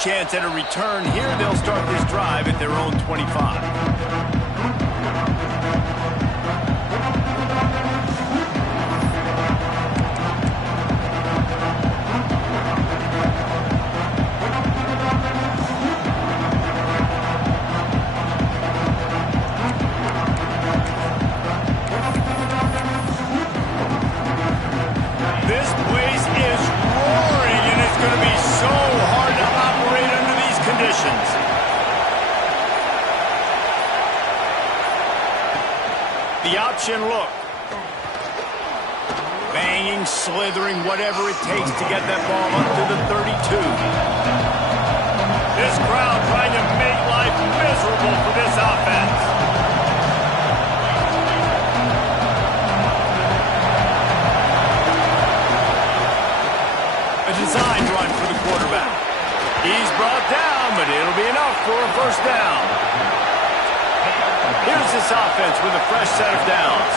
chance at a return here. They'll start this drive at their own 25. The option look. Banging, slithering, whatever it takes to get that ball up to the 32. This crowd trying to make life miserable for this offense. A design run for the quarterback. He's brought down, but it'll be enough for a first down. Here's this offense with a fresh set of downs.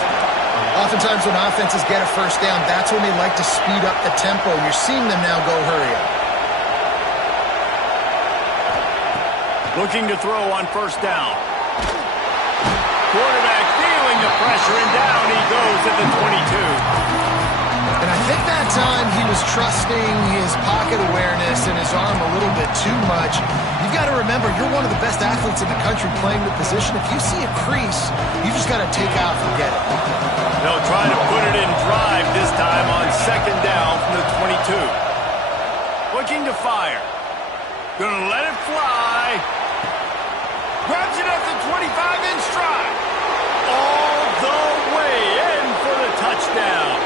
Oftentimes when offenses get a first down, that's when they like to speed up the tempo. You're seeing them now go hurry up. Looking to throw on first down. Quarterback feeling the pressure, and down he goes at the 22. And I think that time he was trusting his pocket awareness and his arm a little bit too much. You've got to remember, you're one of the best athletes in the country playing the position. If you see a crease, you just got to take off and get it. They'll try to put it in drive this time on second down from the 22. Looking to fire. Gonna let it fly. Grabs it at the 25 in stride. All the way in for the touchdown.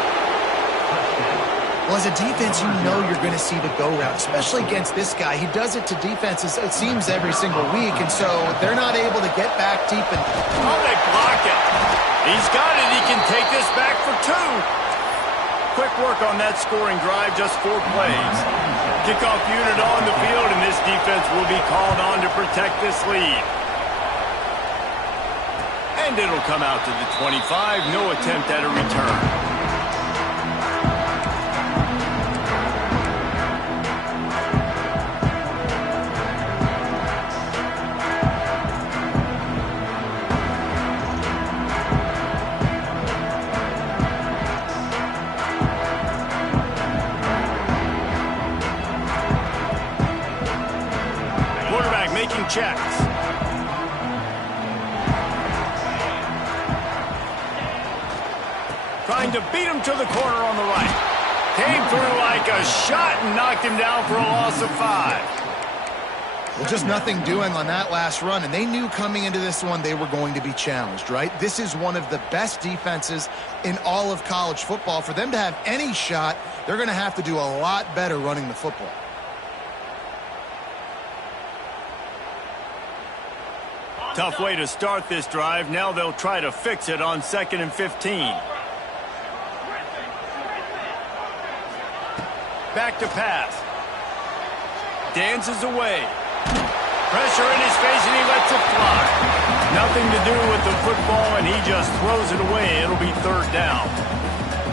Well, as a defense, you know you're going to see the go route, especially against this guy. He does it to defenses, it seems, every single week, and so they're not able to get back deep. And oh, they block it. He's got it. He can take this back for 2. Quick work on that scoring drive, just 4 plays. Kickoff unit on the field, and this defense will be called on to protect this lead. And it'll come out to the 25. No attempt at a return. Checks. Trying to beat him to the corner on the right. Came through like a shot and knocked him down for a loss of 5. Well, just nothing doing on that last run, and they knew coming into this one they were going to be challenged, right? This is one of the best defenses in all of college football. For them to have any shot, they're going to have to do a lot better running the football. Tough way to start this drive. Now they'll try to fix it on 2nd and 15. Back to pass. Dances away. Pressure in his face, and he lets it fly. Nothing to do with the football, and he just throws it away. It'll be 3rd down.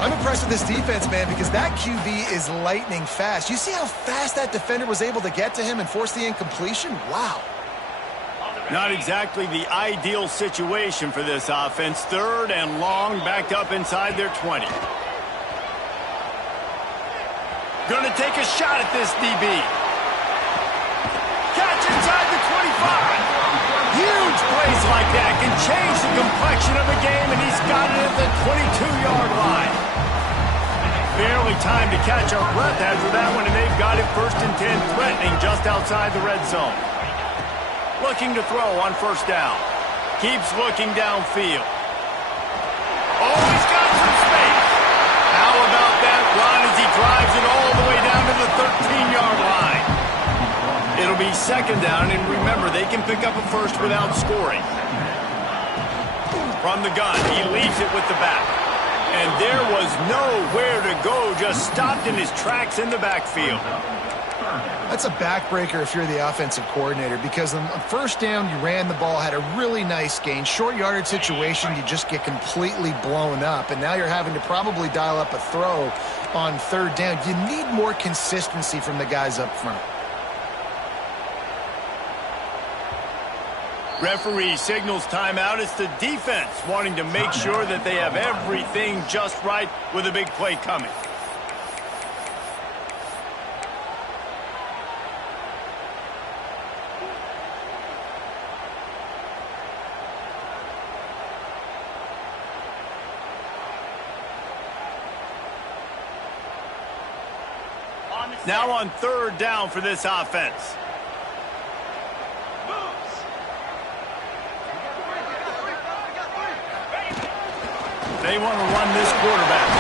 I'm impressed with this defense, man, because that QB is lightning fast. You see how fast that defender was able to get to him and force the incompletion? Wow. Not exactly the ideal situation for this offense. 3rd and long, backed up inside their 20. Gonna take a shot at this DB. Catch inside the 25. Huge plays like that can change the complexion of the game, and he's got it at the 22-yard line. Barely time to catch our breath after that one, and they've got it 1st and 10, threatening just outside the red zone. Looking to throw on first down. Keeps looking downfield. Oh, he's got some space. How about that run as he drives it all the way down to the 13-yard line? It'll be 2nd down, and remember, they can pick up a first without scoring. From the gun, he leaves it with the back. And there was nowhere to go, just stopped in his tracks in the backfield. That's a backbreaker if you're the offensive coordinator, because on first down, you ran the ball, had a really nice gain. Short yardage situation, you just get completely blown up, and now you're having to probably dial up a throw on 3rd down. You need more consistency from the guys up front. Referee signals timeout. It's the defense wanting to make sure that they have everything just right with a big play coming. Now on third down for this offense. They want to run this quarterback.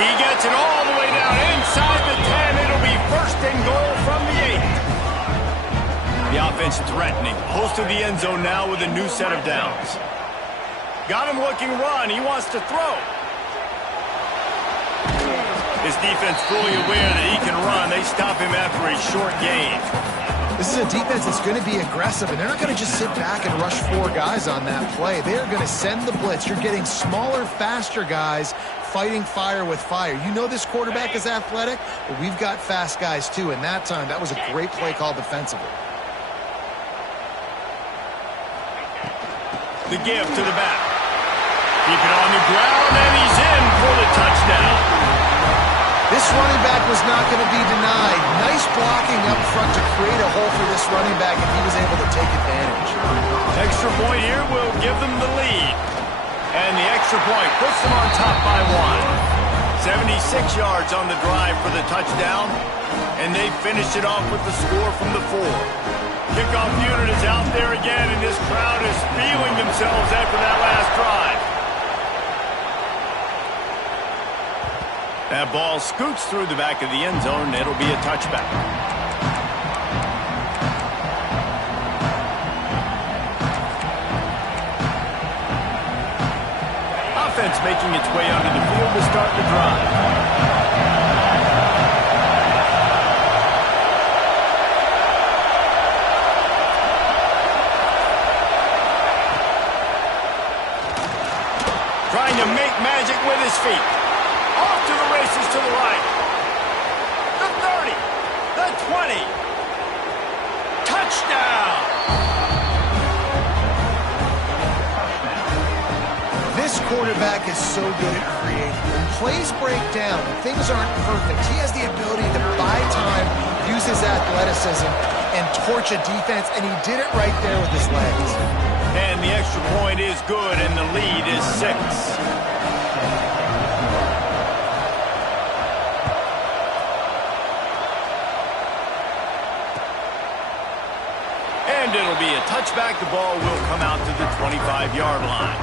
He gets it all the way down inside the 10. It'll be first and goal from the 8. The offense threatening. Close to the end zone now with a new set of downs. Got him looking run. He wants to throw. His defense fully aware that he can run. They stop him after a short gain. This is a defense that's going to be aggressive, and they're not going to just sit back and rush 4 guys on that play. They are going to send the blitz. You're getting smaller, faster guys fighting fire with fire. You know this quarterback is athletic, but we've got fast guys too, and that time, that was a great play call defensively. The give to the back. Keep it on the ground, and he's in for the touchdown. This running back was not going to be denied. Nice blocking up front to create a hole for this running back, and he was able to take advantage. Extra point here will give them the lead. And the extra point puts them on top by 1. 76 yards on the drive for the touchdown, and they finished it off with the score from the 4. Kickoff unit is out there again, and this crowd is feeling themselves after that last drive. That ball scoots through the back of the end zone, and it'll be a touchback. Offense making its way onto the field to start the drive. Trying to make magic with his feet. Off to the races to the right. The 30. The 20. Touchdown! This quarterback is so good at creating. When plays break down, when things aren't perfect, he has the ability to buy time, use his athleticism, and torch a defense, and he did it right there with his legs. And the extra point is good, and the lead is 6. And it'll be a touchback. The ball will come out to the 25-yard line.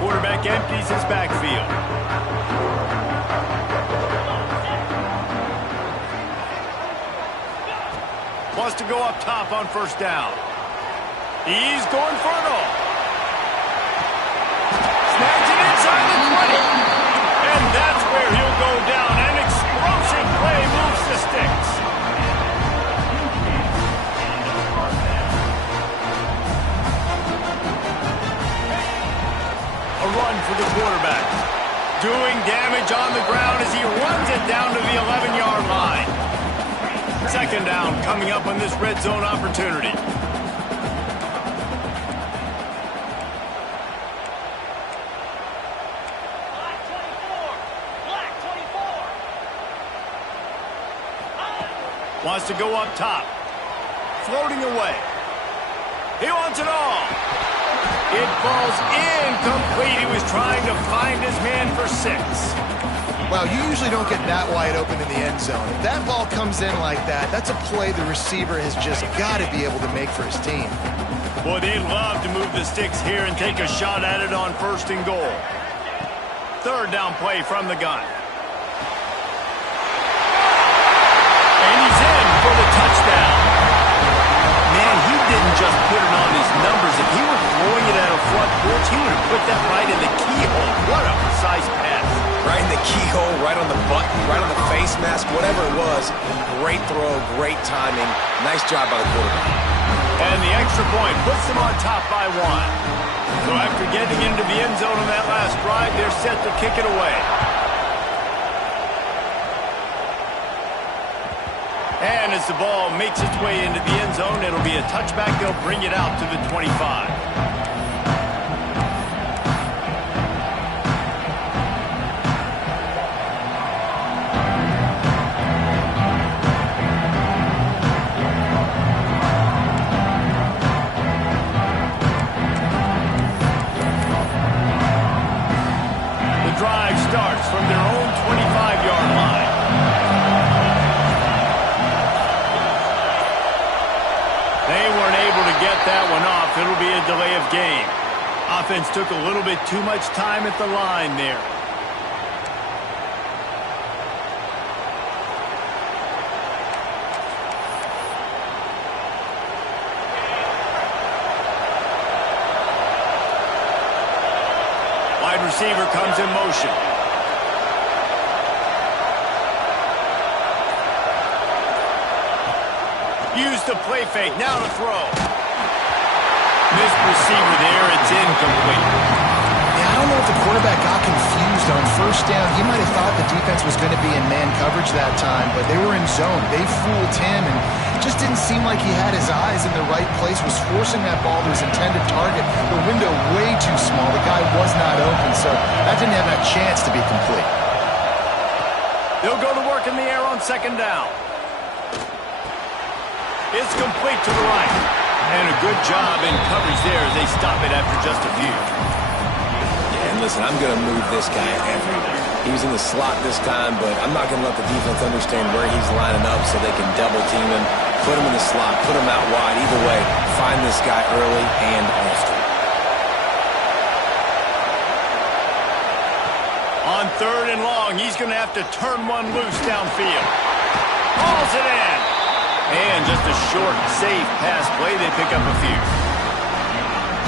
Quarterback empties his backfield. Wants to go up top on first down. He's going for it all. Snags it inside the 20. And that's where he'll go down. An explosive play moves the sticks. A run for the quarterback. Doing damage on the ground as he runs it down to the 11-yard line. Second down coming up on this red zone opportunity. Wants to go up top. Floating away. He wants it all. It falls incomplete. He was trying to find his man for 6. Wow, you usually don't get that wide open in the end zone. If that ball comes in like that, that's a play the receiver has just got to be able to make for his team. Boy, they'd love to move the sticks here and take a shot at it on first and goal. Third down play from the gun. And he's in for the touchdown. Man, he didn't just put it on his numbers. If he were throwing it at a front porch, he would have put that right in the keyhole. What a precise pass. Right in the keyhole, right on the button, right on the face mask, whatever it was. Great throw, great timing. Nice job by the quarterback. And the extra point puts them on top by 1. So after getting into the end zone on that last drive, they're set to kick it away. And as the ball makes its way into the end zone, it'll be a touchback. They'll bring it out to the 25. Drive starts from their own 25-yard line. They weren't able to get that one off. It'll be a delay of game. Offense took a little bit too much time at the line there. Receiver comes in motion. Use the play fake. Now to throw. Missed receiver there. It's incomplete. Yeah, I don't know if the quarterback got confused on first down. He might have thought the defense was going to be in man coverage that time, but they were in zone. They fooled him, and it just didn't seem like he had his eyes in the right place, was forcing that ball to his intended target. The window way too small. The guy was not open, so that didn't have a chance to be complete. They'll go to work in the air on second down. It's complete to the right. And a good job in coverage there as they stop it after just a few. Yeah, and listen, I'm going to move this guy everywhere. He was in the slot this time, but I'm not going to let the defense understand where he's lining up so they can double team him, put him in the slot, put him out wide. Either way, find this guy early and often. On third and long, he's going to have to turn one loose downfield. Hauls it in. And just a short, safe pass play. They pick up a few.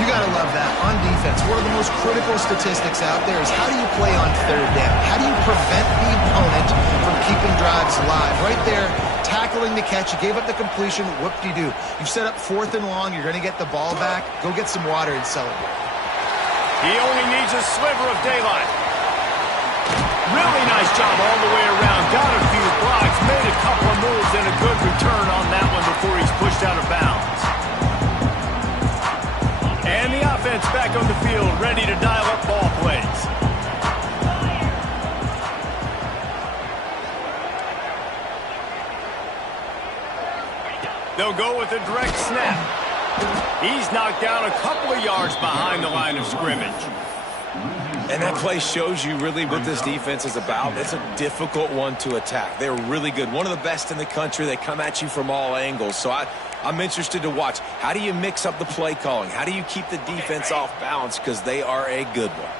You got to love that. On defense, one of the most critical statistics out there is how do you play on third down? How do you prevent the opponent from keeping drives alive? Right there, tackling the catch. You gave up the completion. Whoop-de-doo. You've set up fourth and long. You're going to get the ball back. Go get some water and celebrate. He only needs a sliver of daylight. Really nice job all the way around. Got a few blocks, made a couple of moves, and a good return on that one before he's pushed out of bounds. And the offense back on the field, ready to dial up ball plays. They'll go with a direct snap. He's knocked down a couple of yards behind the line of scrimmage. And that play shows you really what this defense is about. It's a difficult one to attack. They're really good. One of the best in the country. They come at you from all angles. So I'm interested to watch. How do you mix up the play calling? How do you keep the defense off balance? Because they are a good one.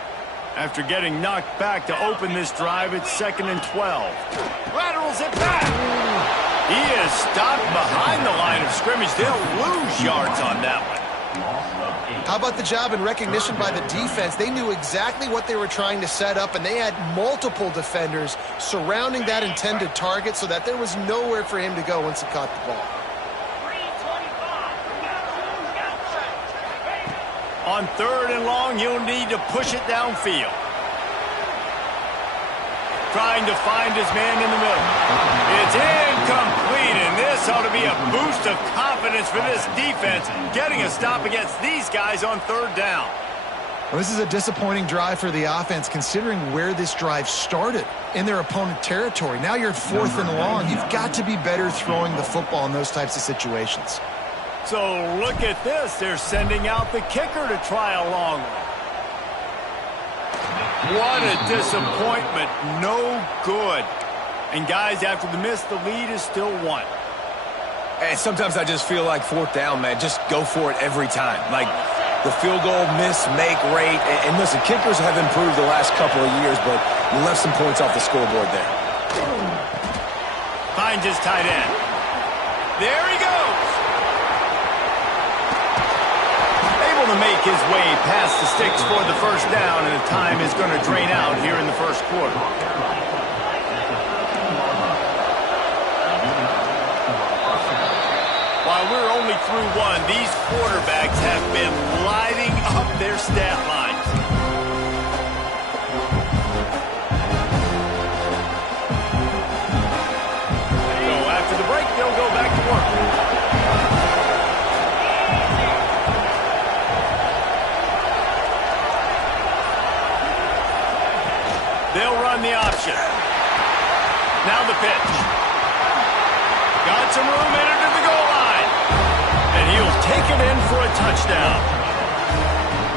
After getting knocked back to open this drive, it's 2nd and 12. Laterals it back. He is stopped behind the line of scrimmage. They'll lose yards on that one. How about the job and recognition by the defense? They knew exactly what they were trying to set up, and they had multiple defenders surrounding that intended target so that there was nowhere for him to go once he caught the ball. On third and long, you'll need to push it downfield. Trying to find his man in the middle. It's incomplete, and this ought to be a boost of confidence for this defense, getting a stop against these guys on third down. Well, this is a disappointing drive for the offense, considering where this drive started, in their opponent territory. Now you're at 4th and long. You've got to be better throwing the football in those types of situations. So look at this. They're sending out the kicker to try a long one. What a disappointment. No good. And guys, after the miss, the lead is still 1. And sometimes I just feel like 4th down, man. Just go for it every time. Like the field goal miss, make rate. And listen, kickers have improved the last couple of years, but you left some points off the scoreboard there. Finds his tight end. There he goes. To make his way past the sticks for the first down, and the time is going to drain out here in the first quarter. While we're only through one. These quarterbacks have been lighting up their stat lines. So after the break, they'll go back to work. They'll run the option. Now the pitch. Got some room in it to the goal line. And he'll take it in for a touchdown.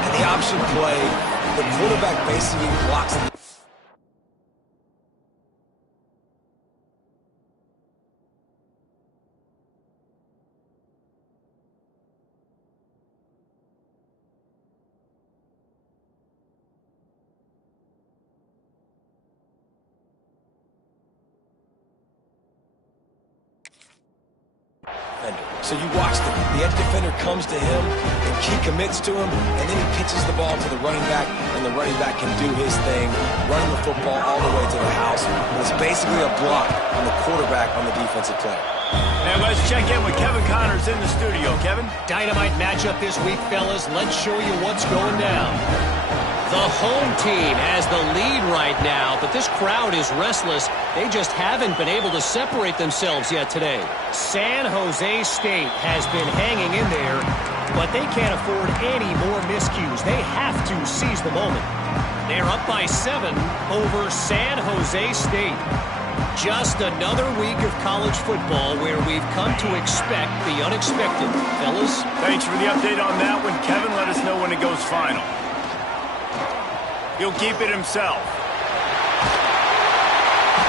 And the option play, the quarterback basically blocks the defender. So you watch the edge defender comes to him, and he commits to him, and then he pitches the ball to the running back, and the running back can do his thing, running the football all the way to the house. It's basically a block on the quarterback on the defensive play. And let's check in with Kevin Connors in the studio. Kevin? Dynamite matchup this week, fellas. Let's show you what's going down. The home team has the lead right now, but this crowd is restless. They just haven't been able to separate themselves yet today. San Jose State has been hanging in there, but they can't afford any more miscues. They have to seize the moment. They're up by 7 over San Jose State. Just another week of college football where we've come to expect the unexpected. Fellas? Thanks for the update on that one. Kevin, let us know when it goes final. He'll keep it himself.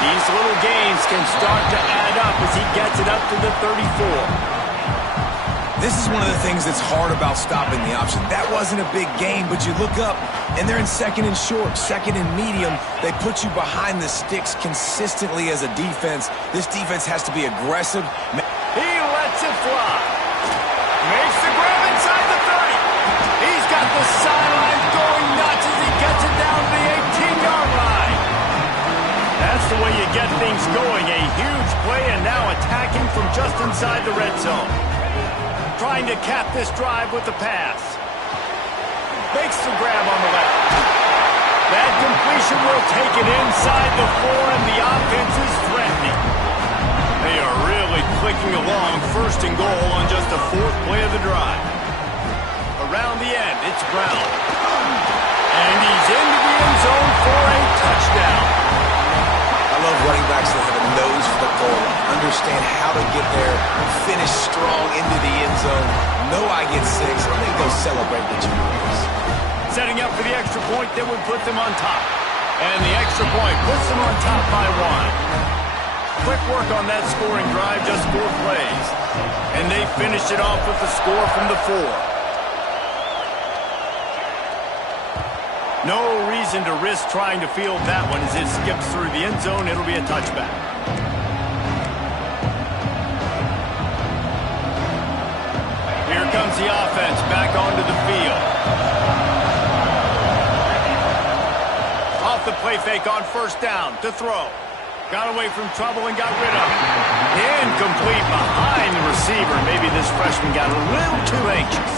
These little gains can start to add up as he gets it up to the 34. This is one of the things that's hard about stopping the option. That wasn't a big gain, but you look up, and they're in second and short, second and medium. They put you behind the sticks consistently as a defense. This defense has to be aggressive. He lets it fly. Makes the grab inside the 30. He's got the sidelines going nuts as he gets it down to the 18-yard line. That's the way you get things going. A huge play and now attacking from just inside the red zone. Trying to cap this drive with the pass. Makes the grab on the left. That completion will take it inside the 4, and the offense is threatening. They are really clicking along, first and goal on just the 4th play of the drive. Around the end, it's Brown. And he's into the end zone for a touchdown. I love running backs that have a nose for the goal, understand how to get there, finish strong into the end zone. Know I get 6, I'm going to go celebrate with you guys. Setting up for the extra point that would put them on top. And the extra point puts them on top by 1. Quick work on that scoring drive, just 4 plays. And they finished it off with the score from the 4. No reason to risk trying to field that one as it skips through the end zone. It'll be a touchback. Here comes the offense back onto the field. Off the play fake on first down to throw. Got away from trouble and got rid of it. Incomplete behind the receiver. Maybe this freshman got a little too anxious.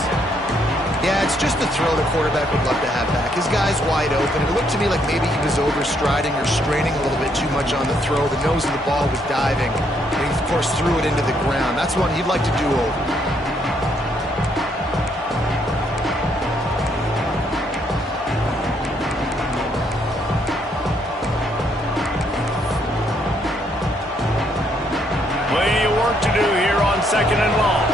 Yeah, it's just the throw the quarterback would love to have back. His guy's wide open. It looked to me like maybe he was overstriding or straining a little bit too much on the throw. The nose of the ball was diving. And he, of course, threw it into the ground. That's one he'd like to do over. Plenty of work to do here on second and long.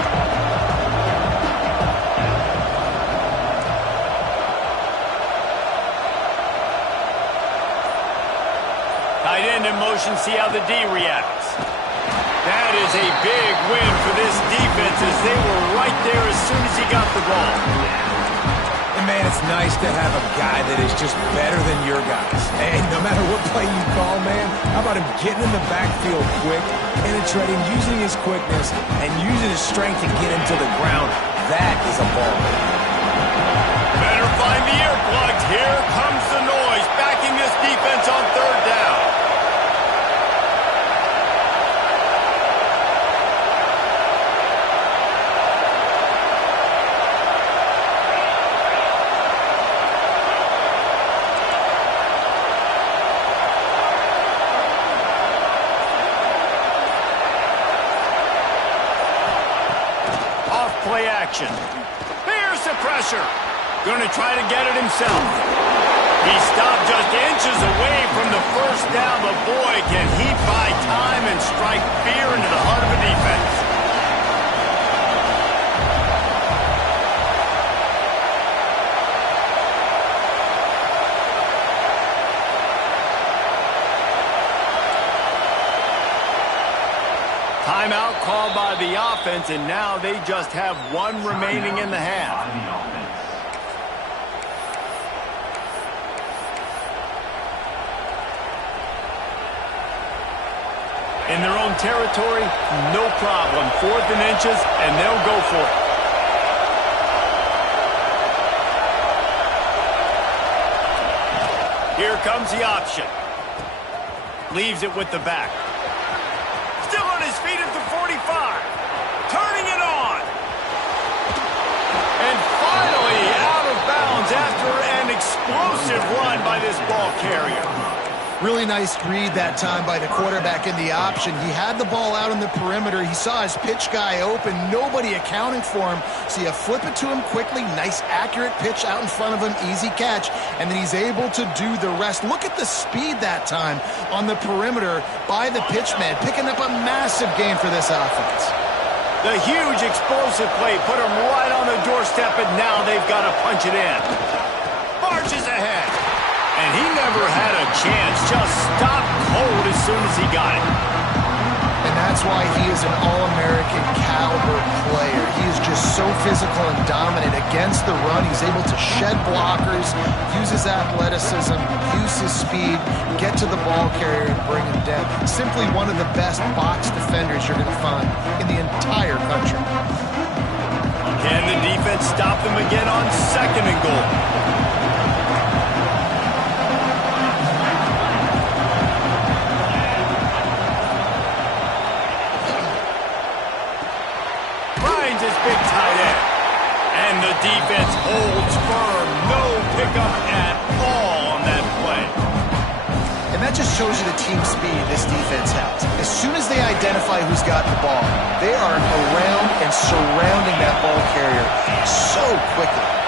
Tight end in motion, see how the D reacts. That is a big win for this defense as they were right there as soon as he got the ball. And man, it's nice to have a guy that is just better than your guys. And no matter what play you call, man, how about him getting in the backfield quick, penetrating, using his quickness, and using his strength to get him to the ground. That is a ball. Better find the earplugs. Here comes the noise, backing this defense on third down. play action. Here's the pressure. Going to try to get it himself. He stopped just inches away from the first down, but boy, can he buy time and strike fear into the heart of a defense. Timeout called by the offense, and now they just have one remaining in the half. In their own territory, no problem. 4th and inches, and they'll go for it. Here comes the option. Leaves it with the back. Still on his feet at the 45. Turning it on. And finally out of bounds after an explosive run by this ball carrier. Really nice read that time by the quarterback in the option. He had the ball out on the perimeter. He saw his pitch guy open. Nobody accounting for him. So you flip it to him quickly. Nice, accurate pitch out in front of him. Easy catch. And then he's able to do the rest. Look at the speed that time on the perimeter by the pitchman. Picking up a massive gain for this offense. The huge explosive play put him right on the doorstep, and now they've got to punch it in. Marches ahead. And he never had a chance. Just stopped cold as soon as he got it. And that's why he is an All-American caliber player. He is just so physical and dominant against the run. He's able to shed blockers, use his athleticism, use his speed, get to the ball carrier and bring him down. Simply one of the best box defenders you're going to find in the entire country. Can the defense stop them again on 2nd and goal? Big tight end. And the defense holds firm. No pickup at all on that play. And that just shows you the team speed this defense has. As soon as they identify who's got the ball, they are around and surrounding that ball carrier so quickly.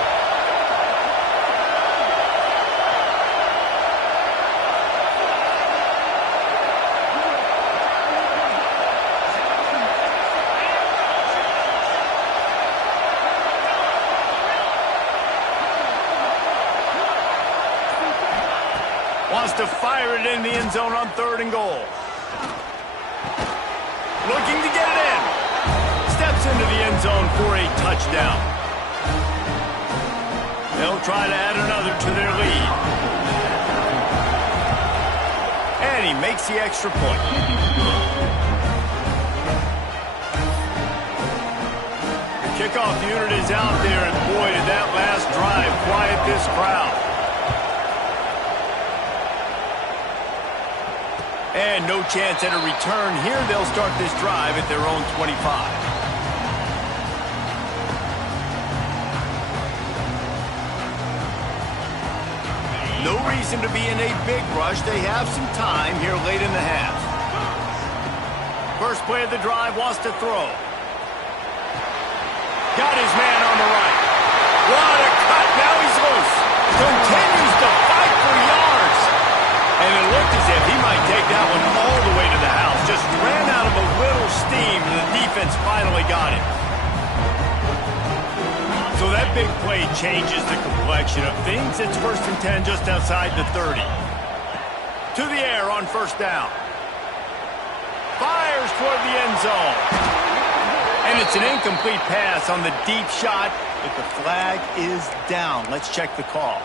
Wants to fire it in the end zone on 3rd and goal. Looking to get it in. Steps into the end zone for a touchdown. They'll try to add another to their lead. And he makes the extra point. The kickoff unit is out there, and boy, did that last drive quiet this crowd. And no chance at a return here. They'll start this drive at their own 25. No reason to be in a big rush. They have some time here late in the half. First play of the drive, wants to throw. Got his man on the right. What a cut. Now he's loose. Continues to fight for yards. And it looked as if he might take that one all the way to the house. Just ran out of a little steam, and the defense finally got him. So that big play changes the complexion of things. It's 1st and 10 just outside the 30. To the air on 1st down. Fires toward the end zone. And it's an incomplete pass on the deep shot, but the flag is down. Let's check the call.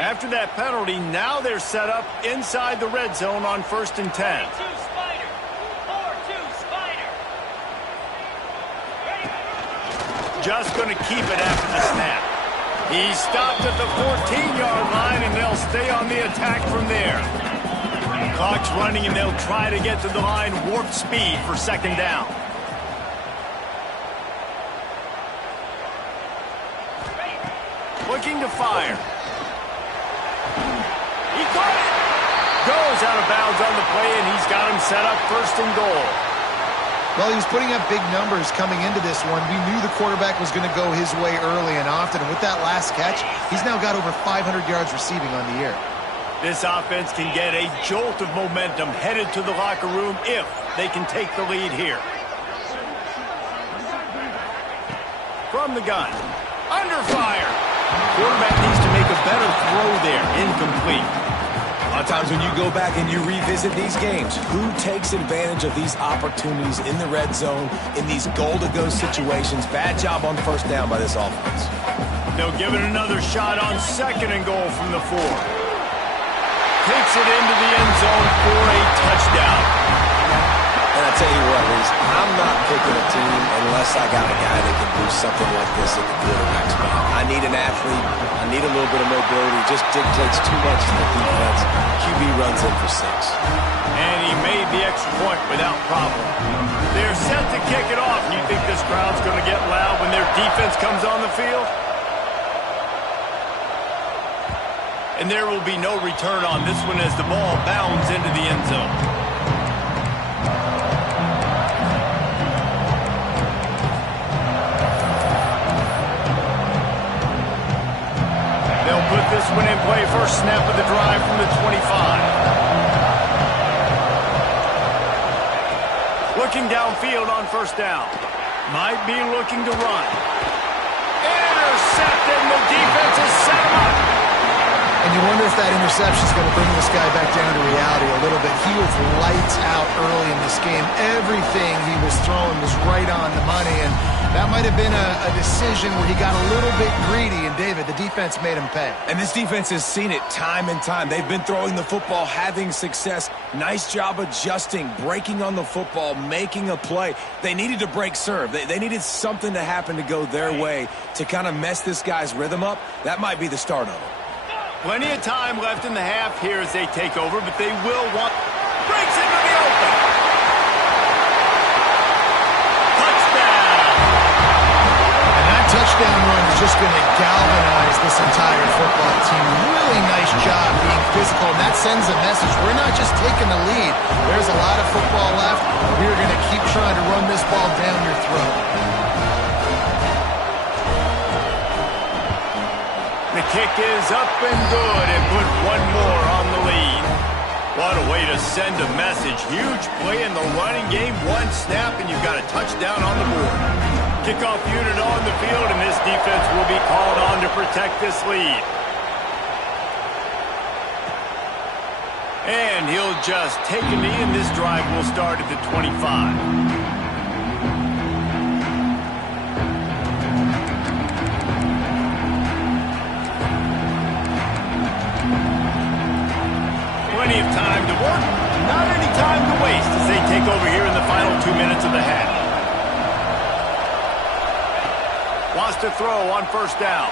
After that penalty, now they're set up inside the red zone on 1st and 10. 4-2 Spider. Just going to keep it after the snap. He stopped at the 14-yard line, and they'll stay on the attack from there. Clock's running, and they'll try to get to the line warp speed for 2nd down. Looking to fire. He caught it. Goes out of bounds on the play, and he's got him set up 1st and goal. Well, he was putting up big numbers coming into this one. We knew the quarterback was going to go his way early and often. And with that last catch, he's now got over 500 yards receiving on the year. This offense can get a jolt of momentum headed to the locker room if they can take the lead here. From the gun. Under fire. Quarterback needs to make a better throw there. Incomplete. A lot of times when you go back and you revisit these games, who takes advantage of these opportunities in the red zone, in these goal-to-go situations? Bad job on first down by this offense. They'll give it another shot on 2nd and goal from the 4. Takes it into the end zone for a touchdown. And I tell you what, Reese, I'm not picking a team unless I got a guy that can do something like this at the quarterback spot. I need an athlete. I need a little bit of mobility. It just dictates too much to the defense. QB runs in for 6. And he made the extra point without problem. They're set to kick it off. You think this crowd's going to get loud when their defense comes on the field? And there will be no return on this one as the ball bounds into the end zone. They'll put this one in play. First snap of the drive from the 25. Looking downfield on first down. Might be looking to run. Intercepted, and the defense has set him up. And you wonder if that interception is going to bring this guy back down to reality a little bit. He was lights out early in this game. Everything he was throwing was right on the money, and that might have been a decision where he got a little bit greedy, and David, the defense made him pay. And this defense has seen it time and time. They've been throwing the football, having success. Nice job adjusting, breaking on the football, making a play. They needed to break serve. They needed something to happen to go their way to kind of mess this guy's rhythm up. That might be the start of it. Plenty of time left in the half here as they take over, but they will want... Breaks into the open. Touchdown. And that touchdown run is just going to galvanize this entire football team. Really nice job being physical, and that sends a message. We're not just taking the lead. There's a lot of football left. We're going to keep trying to run this ball down your throat. The kick is up and good and put one more on the lead. What a way to send a message. Huge play in the running game. One snap and you've got a touchdown on the board. Kickoff unit on the field and this defense will be called on to protect this lead. And he'll just take a knee and this drive will start at the 25. Plenty of time to work, not any time to waste as they take over here in the final 2 minutes of the half. Wants to throw on first down.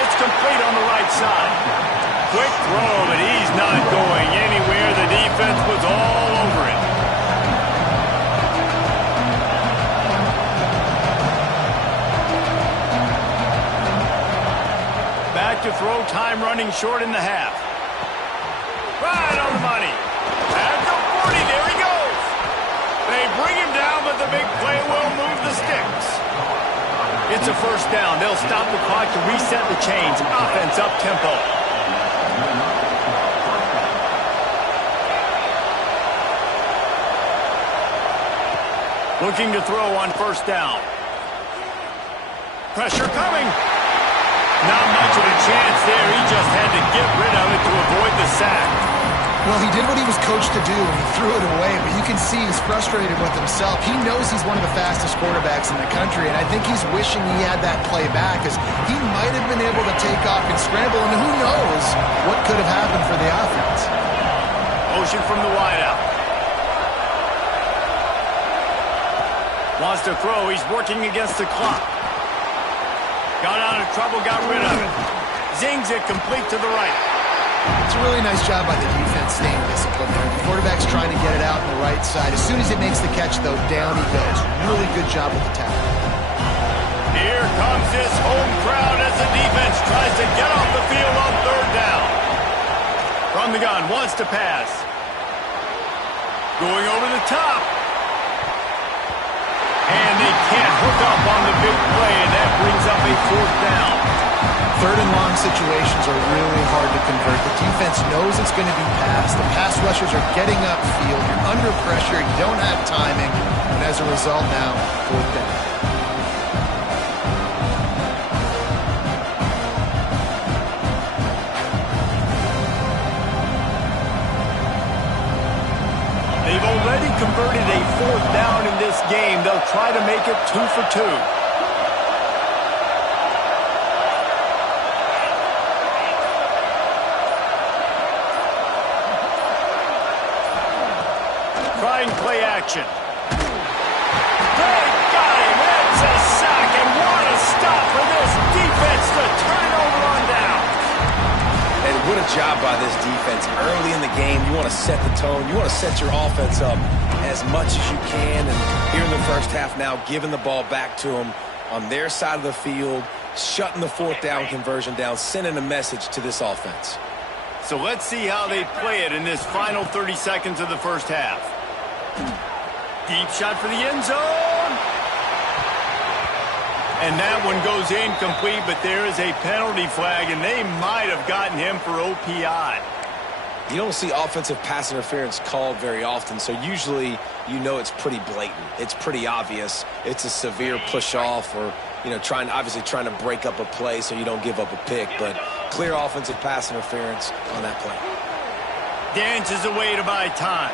It's complete on the right side. Quick throw, but he's not going anywhere. The defense was all over it. Back to throw, time running short in the half. Right on the money. At the 40, there he goes. They bring him down, but the big play will move the sticks. It's a first down. They'll stop the clock to reset the chains. Offense up tempo. Looking to throw on first down. Pressure coming. Not much of a chance there. He just had to get rid of it to avoid the sack. Well, he did what he was coached to do, and he threw it away, but you can see he's frustrated with himself. He knows he's one of the fastest quarterbacks in the country, and I think he's wishing he had that play back, as he might have been able to take off and scramble, and who knows what could have happened for the offense. Motion from the wideout. Wants to throw. He's working against the clock. Got out of trouble, got rid of it. Zings it complete to the right. It's a really nice job by the defense staying disciplined there. The quarterback's trying to get it out on the right side. As soon as it makes the catch, though, down he goes. Really good job with the tackle. Here comes this home crowd as the defense tries to get off the field on third down. From the gun, wants to pass. Going over the top. And they can't hook up on the big play, and that brings up a 4th down. 3rd and long situations are really hard to convert. The defense knows it's going to be passed. The pass rushers are getting upfield. You're under pressure. You don't have timing. And as a result now, 4th down. They've already converted a 4th down in this game. They'll try to make it 2 for 2. Trying play action. They got him. That's a sack, and what a stop for this defense to turn over on down. And what a job by this defense. Early in the game, you want to set the tone. You want to set your offense up as much as you can. And here in the first half now, giving the ball back to them on their side of the field, shutting the 4th down conversion down, sending a message to this offense. So let's see how they play it in this final 30 seconds of the first half. Deep shot for the end zone. And that one goes incomplete, but there is a penalty flag, and they might have gotten him for OPI. You don't see offensive pass interference called very often, so usually you know it's pretty blatant. It's pretty obvious. It's a severe push-off or, obviously trying to break up a play so you don't give up a pick, but clear offensive pass interference on that play. Dances away to buy time.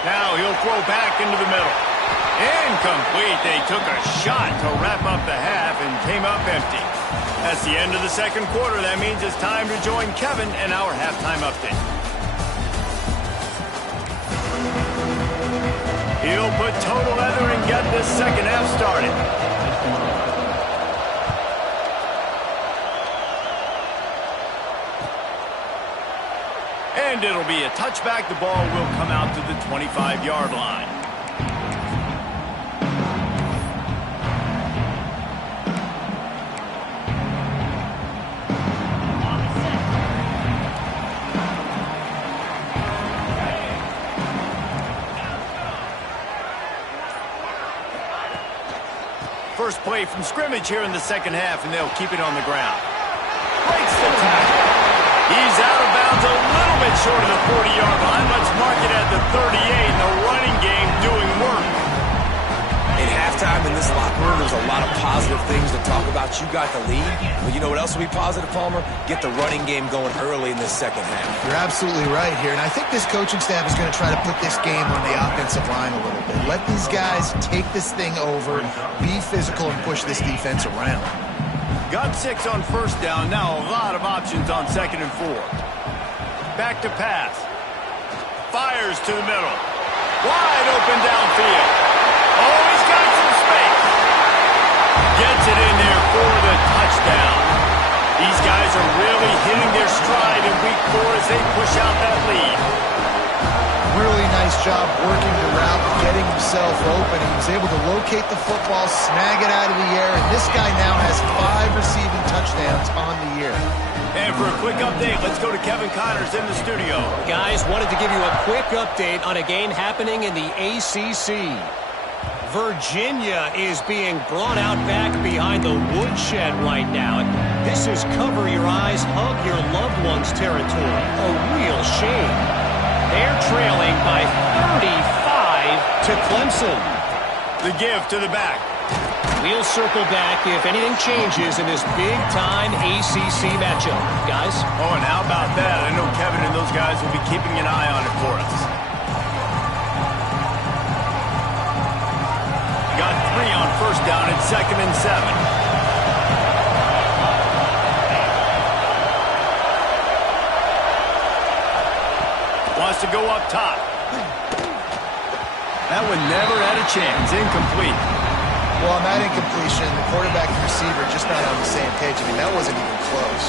Now he'll throw back into the middle. Incomplete. They took a shot to wrap up the half and came up empty. That's the end of the second quarter. That means it's time to join Kevin in our halftime update. He'll put total leather and get this second half started. And it'll be a touchback. The ball will come out to the 25-yard line. First play from scrimmage here in the second half, and they'll keep it on the ground. Breaks the tackle. He's out of bounds a little bit short of the 40-yard line. Let's mark it at the 38, and the running game doing work. In halftime in this locker room, there's a lot of positive things to talk about. You got the lead, but you know what else will be positive, Palmer? Get the running game going early in this second half. You're absolutely right here, and I think this coaching staff is going to try to put this game on the offensive line a little bit. Let these guys take this thing over, be physical, and push this defense around. Got 6 on first down. Now a lot of options on 2nd and 4. Back to pass. Fires to the middle. Wide open downfield. Oh, he's got some space. Gets it in there for the touchdown. These guys are really hitting their stride in week 4 as they push out that lead. Really nice job working the route, getting himself open. He was able to locate the football, snag it out of the air, and this guy now has 5 receiving touchdowns on the year. And for a quick update, let's go to Kevin Connors in the studio. Guys, wanted to give you a quick update on a game happening in the ACC. Virginia is being brought out back behind the woodshed right now. This is cover your eyes, hug your loved ones territory. A real shame. They're trailing by 35 to Clemson. The give to the back. We'll circle back if anything changes in this big-time ACC matchup. Guys? Oh, and how about that? I know Kevin and those guys will be keeping an eye on it for us. Got 3 on first down at 2nd and 7. Wants to go up top. That one never had a chance. Incomplete. Well, on that incompletion, the quarterback and receiver just not on the same page. I mean, that wasn't even close.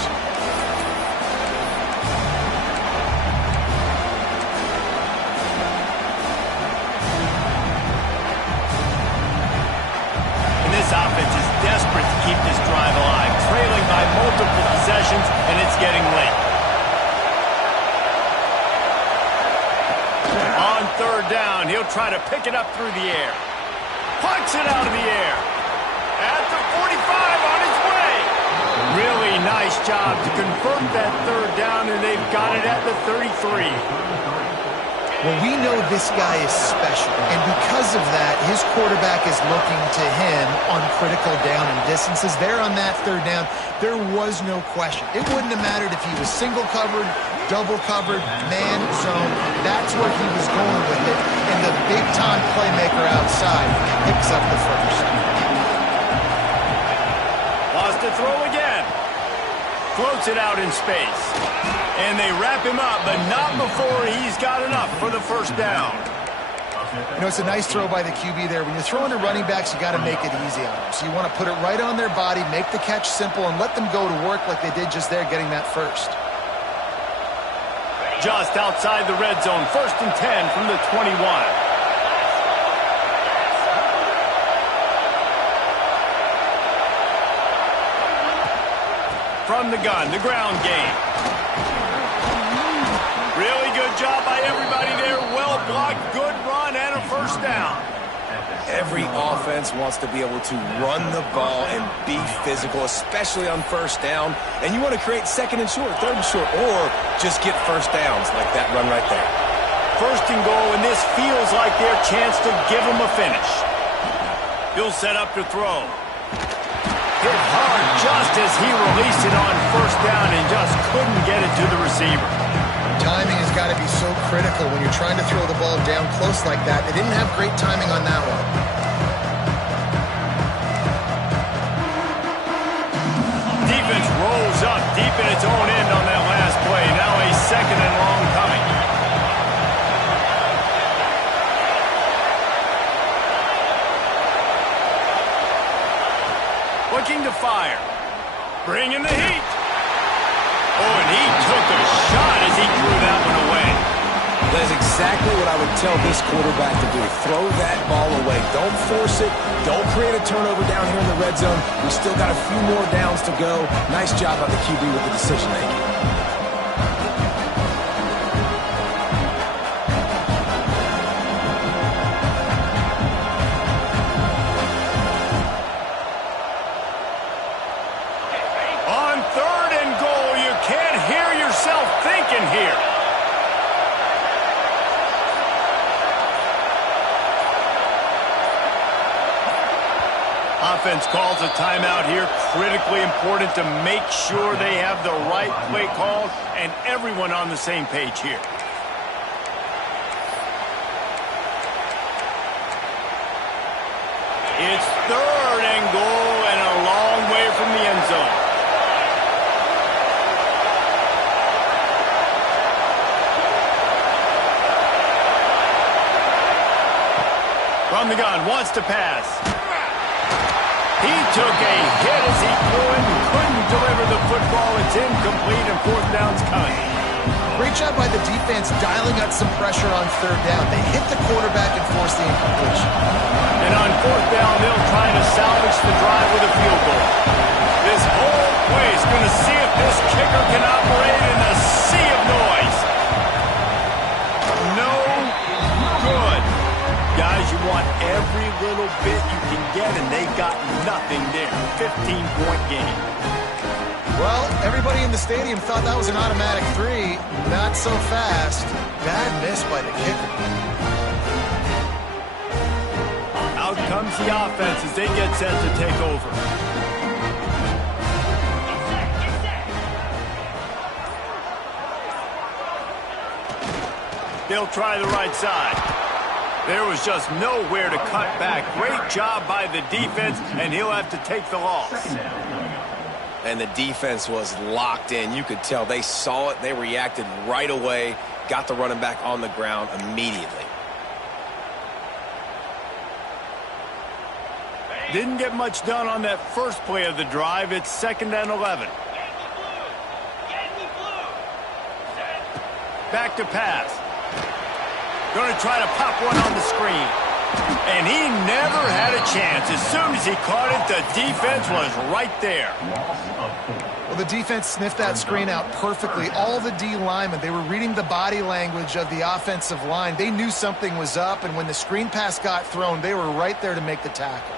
And this offense is desperate to keep this drive alive, trailing by multiple possessions, and it's getting late. On 3rd down, he'll try to pick it up through the air. Punts it out of the air. At the 45 on its way. Really nice job to convert that third down, and they've got it at the 33. Well, we know this guy is special, and because of that, his quarterback is looking to him on critical down and distances. There on that third down, there was no question. It wouldn't have mattered if he was single covered, double covered, man zone. That's where he was going with it, and the big-time playmaker outside picks up the first. Lost to throw again. Floats it out in space. And they wrap him up, but not before he's got enough for the first down. You know, it's a nice throw by the QB there. When you're throwing to running backs, you got to make it easy on them. So you want to put it right on their body, make the catch simple, and let them go to work like they did just there, getting that first. Just outside the red zone, 1st and 10 from the 21. From the gun, the ground game. Really good job by everybody there. Well blocked, good run, and a first down. Every offense wants to be able to run the ball and be physical, especially on first down. And you want to create 2nd and short, 3rd and short, or just get first downs like that run right there. 1st and goal, and this feels like their chance to give them a finish. He'll set up to throw. Hit hard just as he released it on first down and just couldn't get it to the receiver. Timing has got to be so critical when you're trying to throw the ball down close like that. They didn't have great timing on that one. Defense rolls up deep in its own end on that last play. Now a 2nd and long coming. Looking to fire. Bringing the heat. Oh, and he took a shot as he threw that one away. That is exactly what I would tell this quarterback to do. Throw that ball away. Don't force it. Don't create a turnover down here in the red zone. We still got a few more downs to go. Nice job by the QB with the decision making. Here. Offense calls a timeout here. Critically important to make sure they have the right play call and everyone on the same page here. It's 3rd and goal and a long way from the end zone. From the gun, wants to pass. He took a hit as he threw it and couldn't deliver the football. It's incomplete and 4th down's coming. Great job by the defense dialing up some pressure on 3rd down. They hit the quarterback and forced the incompletion. And on 4th down, they'll try to salvage the drive with a field goal. This whole place going to see if this kicker can operate in the sea of noise. No good. Guys, you want every little bit you can get, and they got nothing there. 15-point game. Well, everybody in the stadium thought that was an automatic 3. Not so fast. Bad miss by the kicker. Out comes the offense as they get set to take over. They'll try the right side. There was just nowhere to cut back. Great job by the defense, and he'll have to take the loss. And the defense was locked in. You could tell they saw it. They reacted right away, got the running back on the ground immediately. Didn't get much done on that first play of the drive. It's 2nd and 11. Back to pass. Going to try to pop one on the screen. And he never had a chance. As soon as he caught it, the defense was right there. Well, the defense sniffed that screen out perfectly. All the D linemen, they were reading the body language of the offensive line. They knew something was up, and when the screen pass got thrown, they were right there to make the tackle.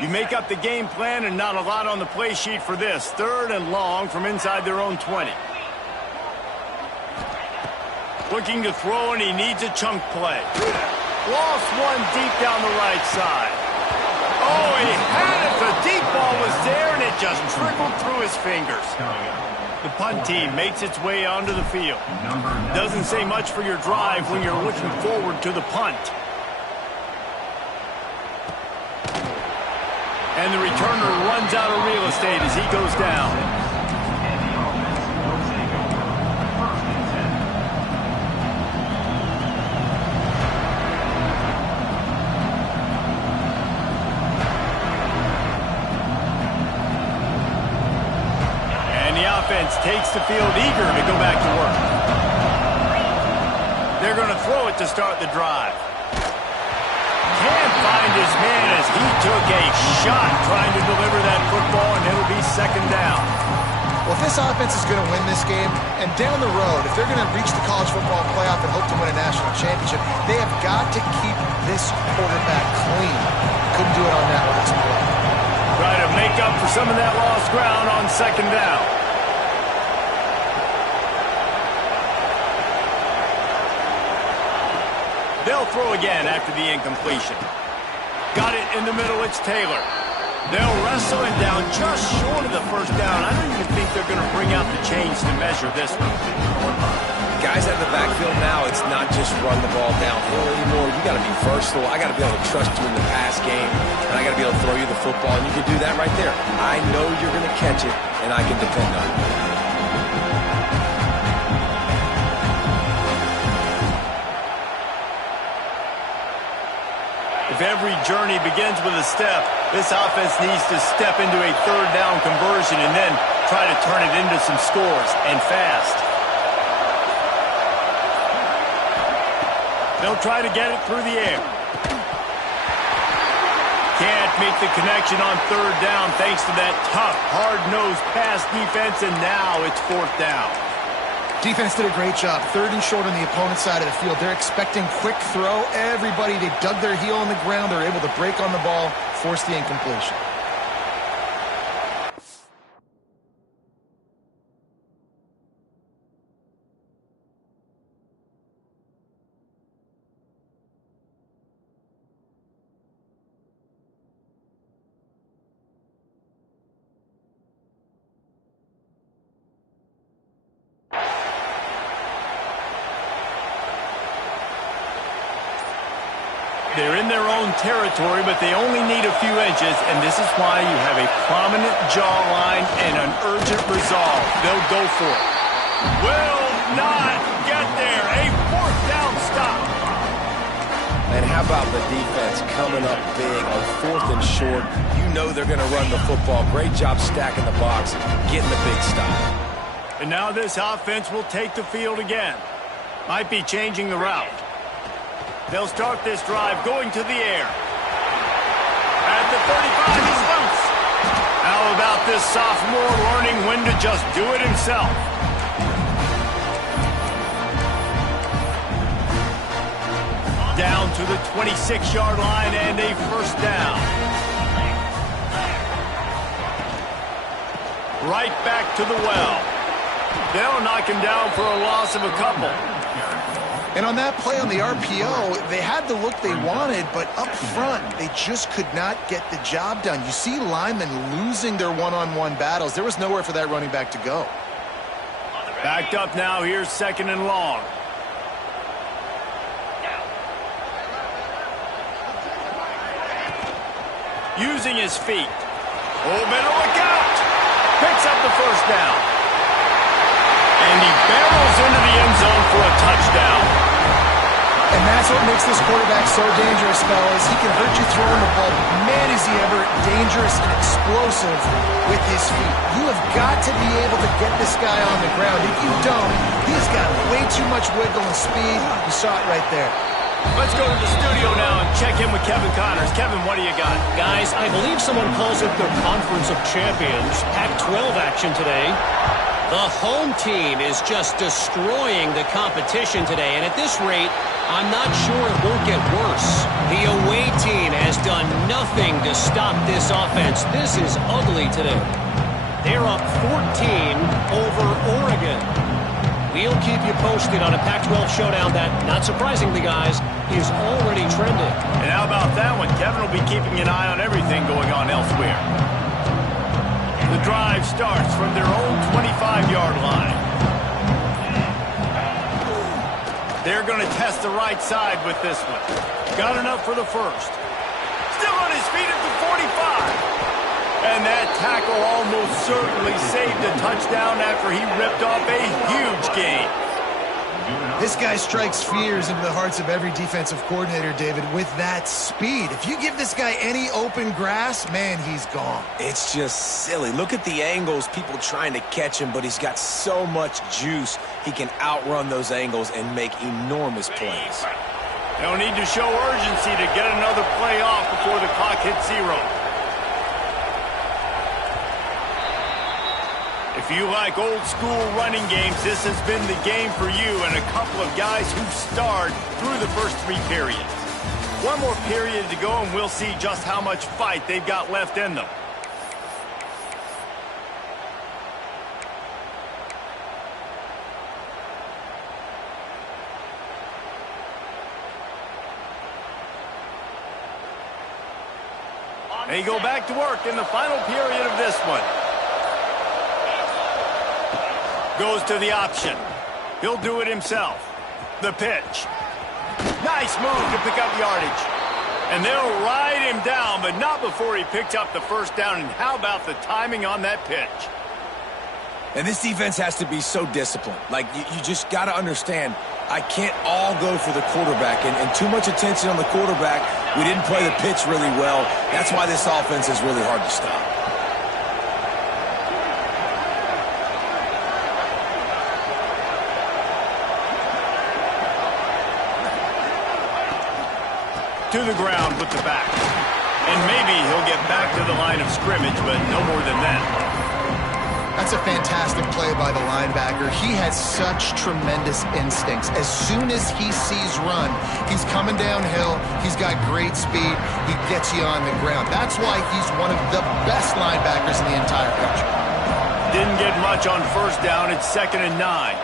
You make up the game plan and not a lot on the play sheet for this. 3rd and long from inside their own 20. Looking to throw, and he needs a chunk play. Lost one deep down the right side. Oh, he had it. The deep ball was there, and it just trickled through his fingers. The punt team makes its way onto the field. Doesn't say much for your drive when you're looking forward to the punt. And the returner runs out of real estate as he goes down. And the offense takes the field eager to go back to work. They're going to throw it to start the drive. Can't find his man as he took a shot trying to deliver that football, and it'll be 2nd down. Well, if this offense is going to win this game, and down the road, if they're going to reach the college football playoff and hope to win a national championship, they have got to keep this quarterback clean. Couldn't do it on that last play. Try to make up for some of that lost ground on 2nd down. They'll throw again after the incompletion. Got it in the middle, it's Taylor. They'll wrestle him down just short of the 1st down. I don't even think they're going to bring out the chains to measure this one. Guys out of the backfield now, it's not just run the ball downhill anymore. You got to be versatile. I got to be able to trust you in the pass game, and I got to be able to throw you the football, and you can do that right there. I know you're going to catch it, and I can depend on it. If every journey begins with a step, this offense needs to step into a 3rd down conversion and then try to turn it into some scores, and fast. They'll try to get it through the air. Can't make the connection on 3rd down thanks to that tough, hard-nosed pass defense, and now it's 4th down. Defense did a great job. 3rd and short on the opponent's side of the field. They're expecting quick throw. Everybody, they dug their heel on the ground. They're able to break on the ball, force the incompletion. They're in their own territory, but they only need a few inches, and this is why you have a prominent jawline and an urgent resolve. They'll go for it. Will not get there. A 4th down stop. And how about the defense coming up big on 4th and short? You know they're going to run the football. Great job stacking the box, getting the big stop. And now this offense will take the field again. Might be changing the route. They'll start this drive going to the air. At the 35, he's loose. How about this sophomore learning when to just do it himself? Down to the 26-yard line and a 1st down. Right back to the well. They'll knock him down for a loss of a couple. And on that play on the RPO, they had the look they wanted, but up front, they just could not get the job done. You see linemen losing their one-on-one battles. There was nowhere for that running back to go. Backed up now, here's 2nd and long. Using his feet. Oh, better look out! Picks up the 1st down. And he barrels into the end zone for a touchdown. And that's what makes this quarterback so dangerous, fellas. He can hurt you throwing the ball. Man, is he ever dangerous and explosive with his feet. You have got to be able to get this guy on the ground. If you don't, he's got way too much wiggle and speed. You saw it right there. Let's go to the studio now and check in with Kevin Connors. Kevin, what do you got? Guys, I believe someone calls it the Conference of Champions. Pac-12 action today. The home team is just destroying the competition today, and at this rate, I'm not sure it won't get worse. The away team has done nothing to stop this offense. This is ugly today. They're up 14 over Oregon. We'll keep you posted on a Pac-12 showdown that, not surprisingly, guys, is already trending. And how about that one? Kevin will be keeping an eye on everything going on elsewhere. The drive starts from their own 25-yard line. They're going to test the right side with this one. Got enough for the first. Still on his feet at the 45. And that tackle almost certainly saved a touchdown after he ripped off a huge gain. This guy strikes fears into the hearts of every defensive coordinator, David, with that speed. If you give this guy any open grass, man, he's gone. It's just silly. Look at the angles, people trying to catch him, but he's got so much juice. He can outrun those angles and make enormous plays. They'll need to show urgency to get another play off before the clock hits 0. If you like old-school running games, this has been the game for you and a couple of guys who starred through the first 3 periods. One more period to go, and we'll see just how much fight they've got left in them. They go back to work in the final period of this one. Goes to the option. He'll do it himself. The pitch. Nice move to pick up yardage. And they'll ride him down, but not before he picked up the first down. And how about the timing on that pitch? And this defense has to be so disciplined. Like, you just got to understand, I can't all go for the quarterback. And too much attention on the quarterback. We didn't play the pitch really well. That's why this offense is really hard to stop. To the ground with the back. And maybe he'll get back to the line of scrimmage, but no more than that. That's a fantastic play by the linebacker. He has such tremendous instincts. As soon as he sees run, he's coming downhill. He's got great speed. He gets you on the ground. That's why he's one of the best linebackers in the entire country. Didn't get much on first down. It's 2nd and 9.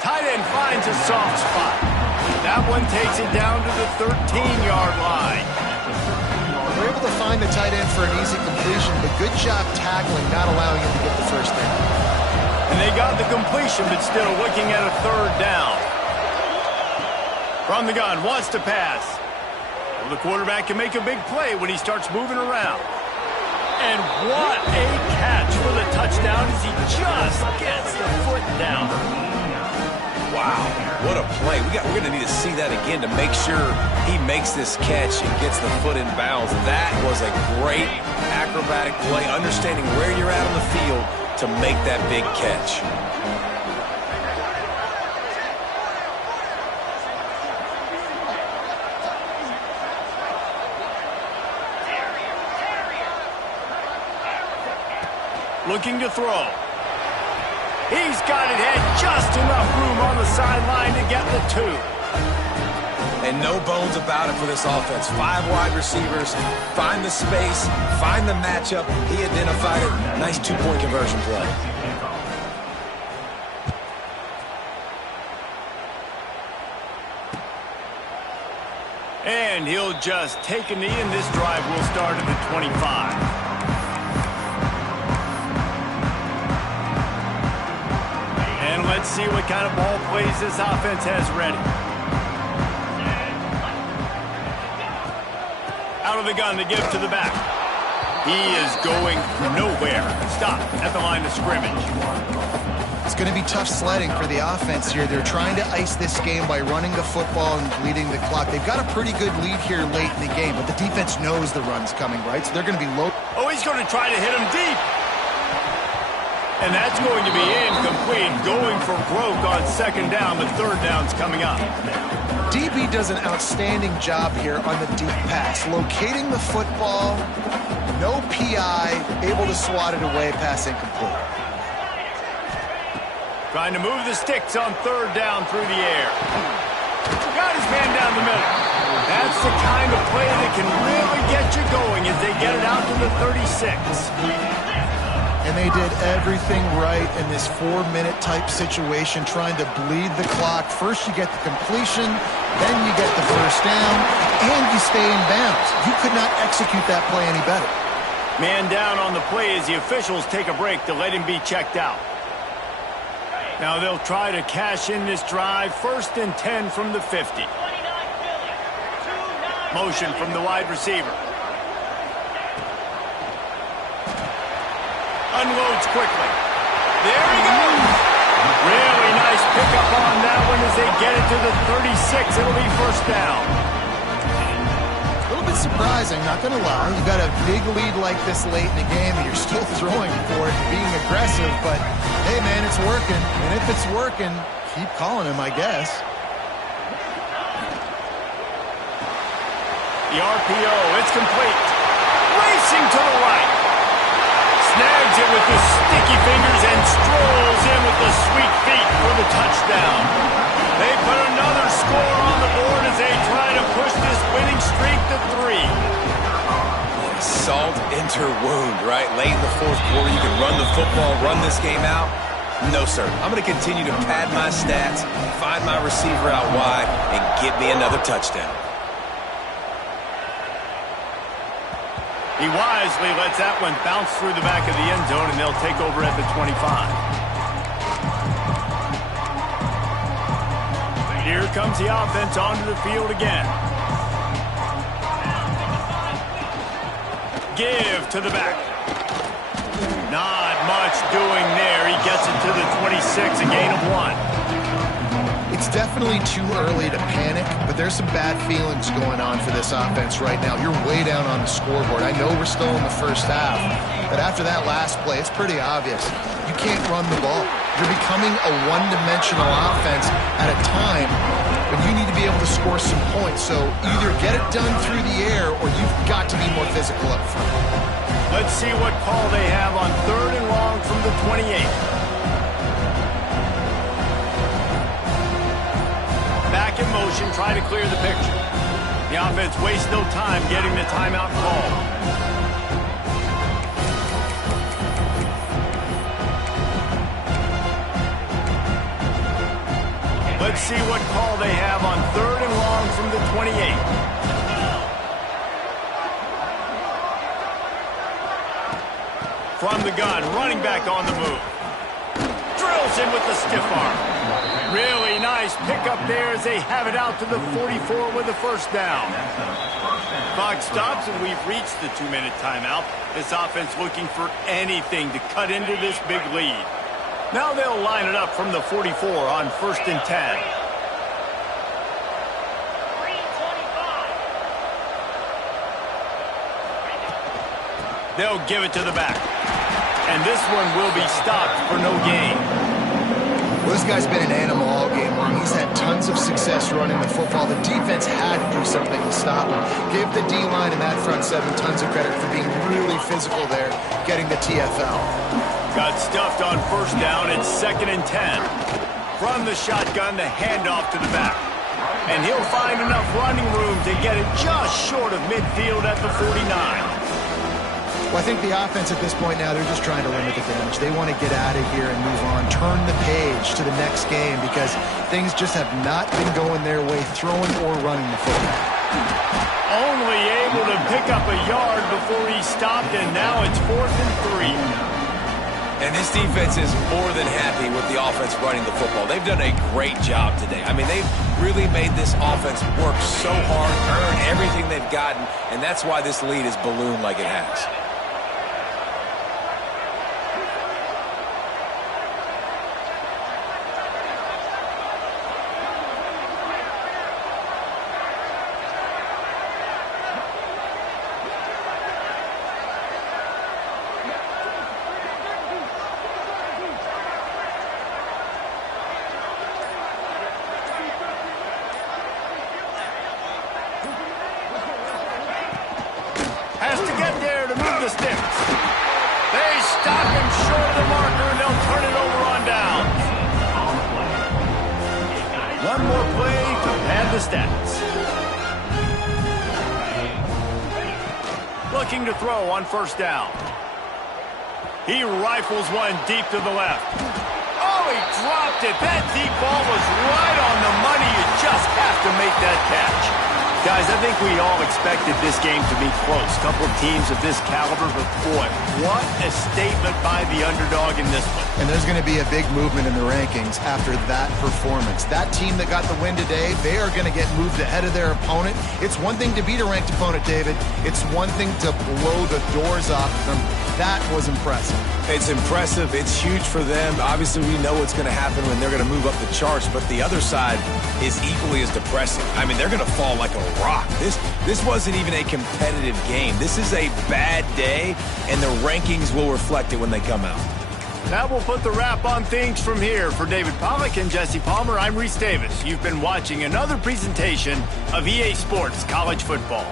Tight end finds a soft spot. That one takes it down to the 13-yard line. We're able to find the tight end for an easy completion, but good job tackling, not allowing him to get the first down. And they got the completion, but still looking at a 3rd down. From the gun, wants to pass. Well, the quarterback can make a big play when he starts moving around. And what a catch for the touchdown as he just gets the foot down. Wow, what a play. We're going to need to see that again to make sure he makes this catch and gets the foot in bounds. That was a great acrobatic play, understanding where you're at on the field to make that big catch. Looking to throw. He's got it had just enough room on the sideline to get the 2. And no bones about it for this offense. 5 wide receivers, find the space, find the matchup. He identified it. Nice 2-point conversion play. And he'll just take a knee, and this drive will start at the 25. Let's see what kind of ball plays this offense has ready. Out of the gun to give to the back. He is going nowhere. Stop at the line of scrimmage. It's going to be tough sledding for the offense here. They're trying to ice this game by running the football and bleeding the clock. They've got a pretty good lead here late in the game, but the defense knows the run's coming, right? So they're going to be low. Oh, he's going to try to hit him deep. And that's going to be incomplete, going for broke on second down, but third down's coming up. DB does an outstanding job here on the deep pass, locating the football, no PI, able to swat it away, pass incomplete. Trying to move the sticks on third down through the air. Got his man down the middle. That's the kind of play that can really get you going as they get it out to the 36. And they did everything right in this 4-minute type situation, trying to bleed the clock. First you get the completion, then you get the first down, and you stay in bounds. You could not execute that play any better. Man down on the play as the officials take a break to let him be checked out. Now they'll try to cash in this drive. 1st and 10 from the 50. Motion from the wide receiver. Unloads quickly. There he goes. Really nice pickup on that one as they get it to the 36. It'll be first down. A little bit surprising, not going to lie. You got a big lead like this late in the game, and you're still throwing for it and being aggressive. But, hey, man, it's working. And if it's working, keep calling him, I guess. The RPO, it's complete. Racing to the right. Snags it with the sticky fingers and strolls in with the sweet feet for the touchdown. They put another score on the board as they try to push this winning streak to 3. Salt into wound, right? Late in the fourth quarter, you can run the football, run this game out. No, sir. I'm going to continue to pad my stats, find my receiver out wide, and get me another touchdown. He wisely lets that one bounce through the back of the end zone, and they'll take over at the 25. Here comes the offense onto the field again. Give to the back. Not much doing there. He gets it to the 26, a gain of 1. It's definitely too early to panic, but there's some bad feelings going on for this offense right now. You're way down on the scoreboard. I know we're still in the first half, but after that last play, it's pretty obvious. You can't run the ball. You're becoming a one-dimensional offense at a time when you need to be able to score some points. So either get it done through the air or you've got to be more physical up front. Let's see what call they have on 3rd and long from the 28. Back in motion, try to clear the picture. The offense wastes no time getting the timeout call. Let's see what call they have on 3rd and long from the 28. From the gun, running back on the move. Drills in with the stiff arm. Really nice pickup there as they have it out to the 44 with the first down. Clock stops and we've reached the 2-minute timeout. This offense looking for anything to cut into this big lead. Now they'll line it up from the 44 on 1st and 10. They'll give it to the back. And this one will be stopped for no gain. Well, this guy's been an animal all game long. He's had tons of success running the football. The defense had to do something to stop him. Give the D-line and that front seven tons of credit for being really physical there, getting the TFL. Got stuffed on first down. It's 2nd and 10. From the shotgun, the handoff to the back. And he'll find enough running room to get it just short of midfield at the 49. Well, I think the offense at this point now, they're just trying to limit the damage. They want to get out of here and move on, turn the page to the next game because things just have not been going their way, throwing or running the football. Only able to pick up a yard before he stopped, and now it's 4th and 3. And this defense is more than happy with the offense running the football. They've done a great job today. I mean, they've really made this offense work so hard, earn everything they've gotten, and that's why this lead is ballooned like it has. stop him short of the marker, and they'll turn it over on down. One more play to pad the stats. Looking to throw on first down. He rifles one deep to the left. Oh, he dropped it. That deep ball was right on the money. You just have to make that catch. Guys, I think we all expected this game to be close. Couple of teams of this caliber, but boy, what a statement by the underdog in this one. And there's going to be a big movement in the rankings after that performance. That team that got the win today, they are going to get moved ahead of their opponent. It's one thing to beat a ranked opponent, David. It's one thing to blow the doors off them. That was impressive. It's impressive. It's huge for them. Obviously, we know what's going to happen when they're going to move up the charts, but the other side is equally as depressing. I mean, they're going to fall like a rock. This wasn't even a competitive game. This is a bad day, and the rankings will reflect it when they come out. That will put the wrap on things from here. For David Pollack and Jesse Palmer, I'm Reese Davis. You've been watching another presentation of EA Sports College Football.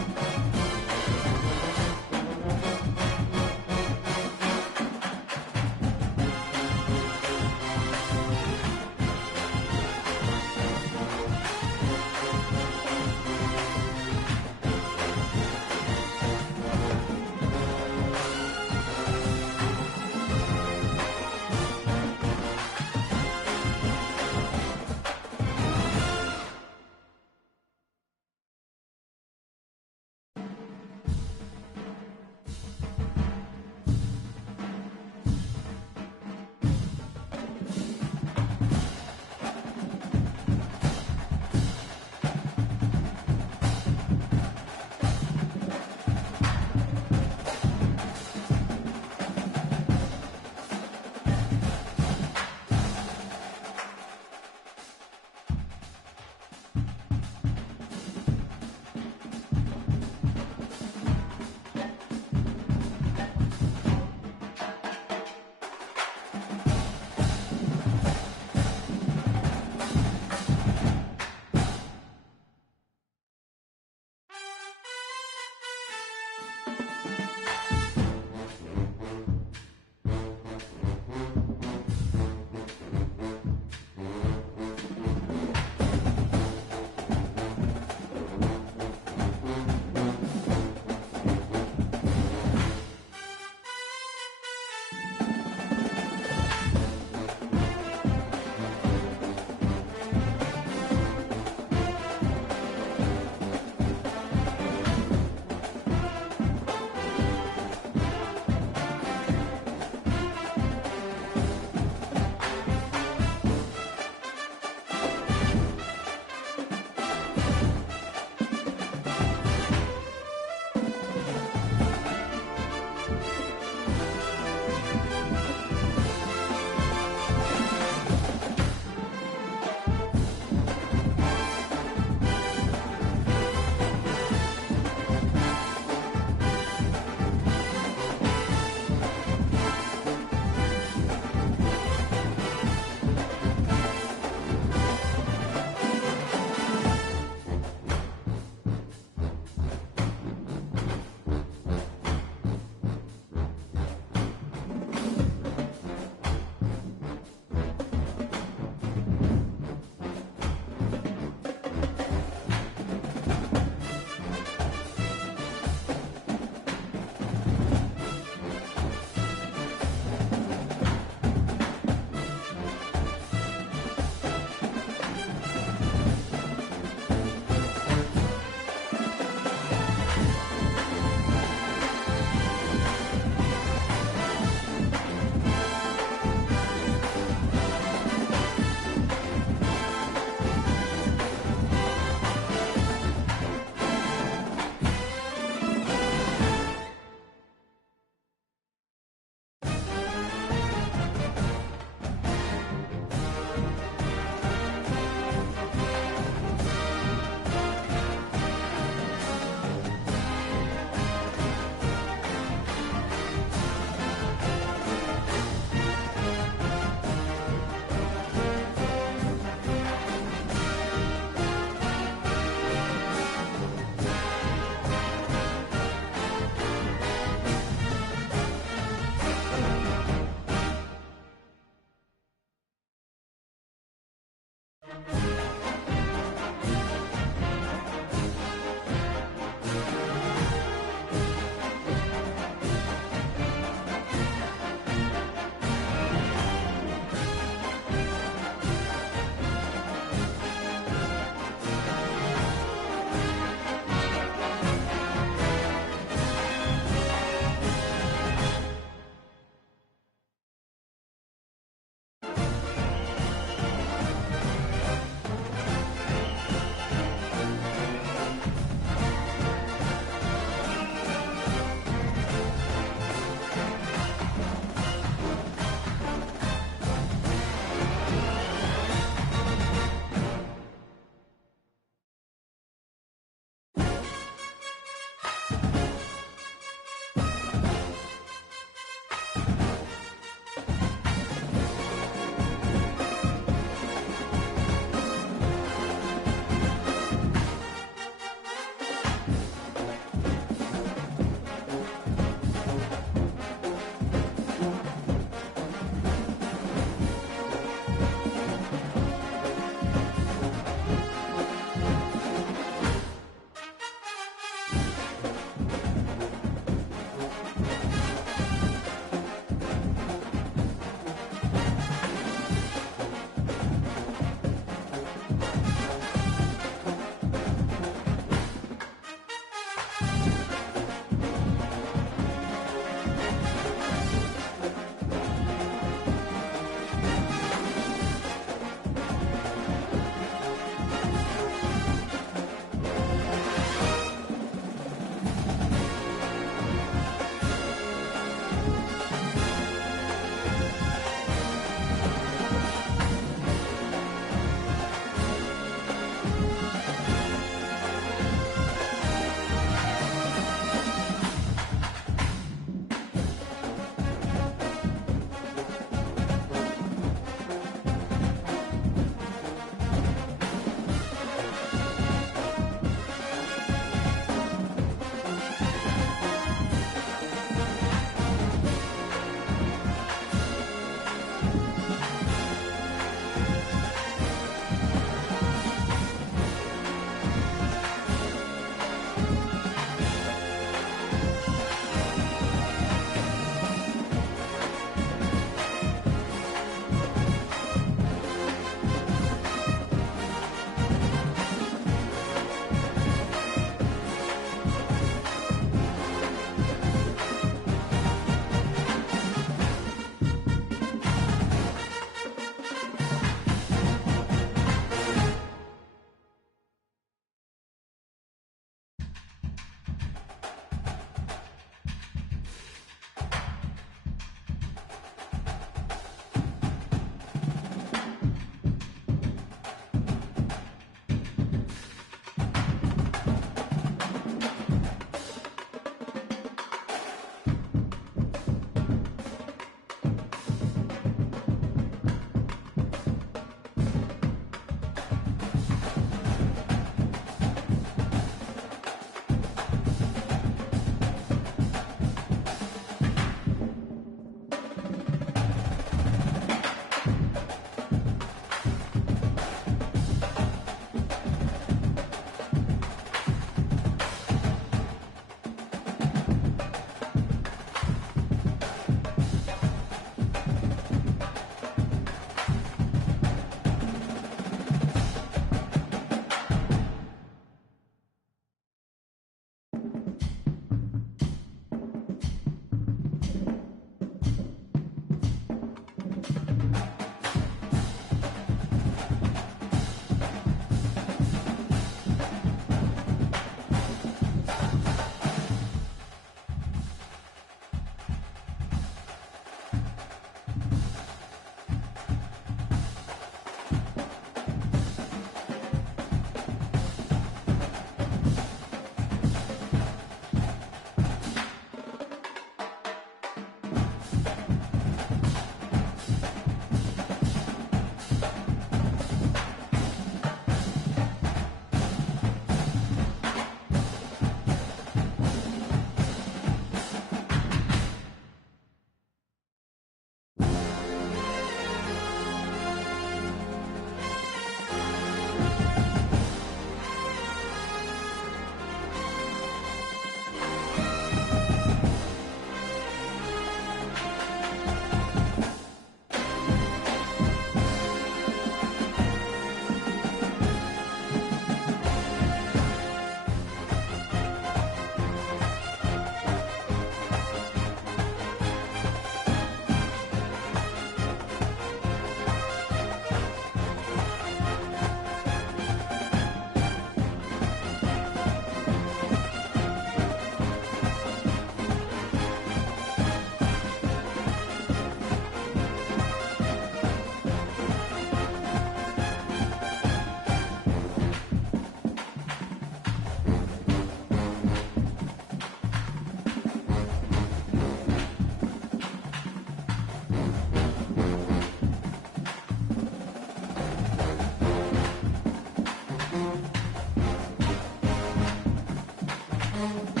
it.